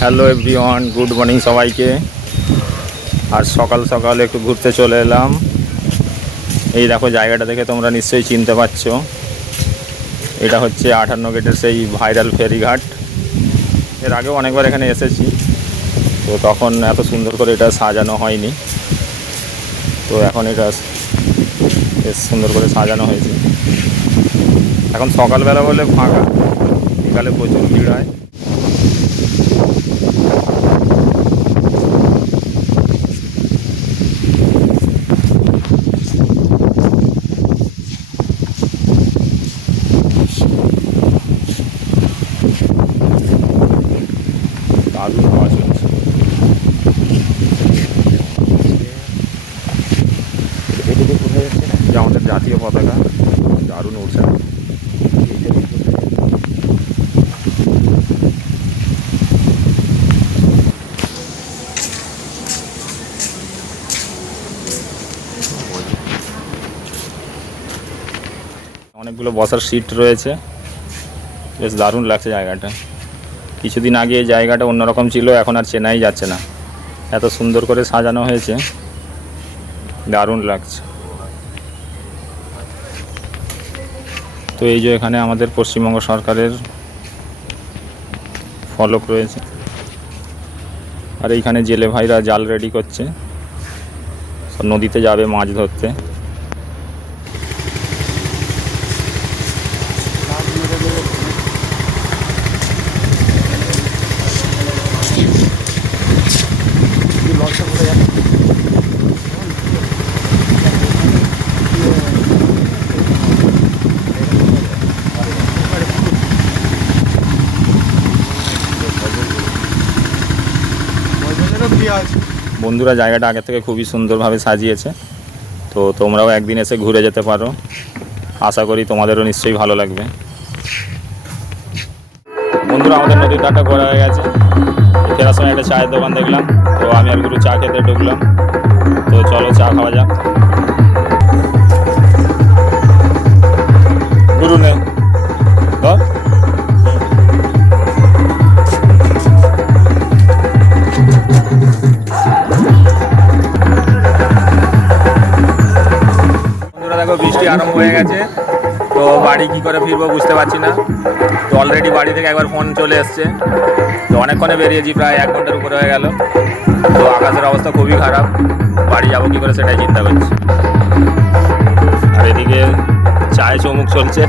Hello everyone, good morning সবাইকে। আর সকাল সকাল একটু ঘুরতে চলে এলাম। এই দেখো, জায়গাটা দেখে তোমরা নিশ্চয়ই চিনতে পারছো। এটা হচ্ছে 58 গেটের সেই ভাইরাল ফেরিঘাট। এর আগেও অনেকবার এখানে এসেছি, তো তখন এত সুন্দর করে এটা সাজানো হয়নি। তো এখন এটা বেশ সুন্দর করে সাজানো হয়েছে। এখন সকালবেলা বলে ফাঁকা, বিকালে প্রচুর ভিড় হয়। দারুণ হাওয়া চলছে। যে আমাদের জাতীয় পতাকা দারুণ উঠছে। অনেকগুলো বসার সিট রয়েছে, বেশ দারুণ লাগছে জায়গাটা। কিছুদিন আগে এই জায়গাটা অন্যরকম ছিল, এখন আর চেনাই যাচ্ছে না, এত সুন্দর করে সাজানো হয়েছে, দারুণ লাগছে। তো এই যে এখানে আমাদের পশ্চিমবঙ্গ সরকারের ফলক রয়েছে, আর এইখানে জেলে ভাইরা জাল রেডি করছে, সব নদীতে যাবে মাছ ধরতে। বন্ধুরা, জায়গাটা আগে থেকে খুবই সুন্দরভাবে সাজিয়েছে, তো তোমরাও একদিন এসে ঘুরে যেতে পারো। আশা করি তোমাদেরও নিশ্চয়ই ভালো লাগবে। বন্ধুরা, আমাদের নদীর ধারটা ঘোরা হয়ে গেছে। ফেরার সময় একটা চায়ের দোকান দেখলাম, তো আমি আর গুরু চা খেতে ঢুকলাম। তো চলো চা খাওয়া যাক। গুরু নে ধর। দেখো, বৃষ্টি আরম্ভ হয়ে গেছে, তো বাড়ি কি করে ফিরবো বুঝতে পারছি না। তো অলরেডি বাড়ি থেকে একবার ফোন চলে এসছে, তো অনেকক্ষণে বেরিয়েছি, প্রায় 1 ঘন্টার উপরে হয়ে গেল। তো আকাশের অবস্থা খুবই খারাপ, বাড়ি যাবো কী করে সেটাই চিন্তা করছি। আর এদিকে চায়ে চমুক চলছে।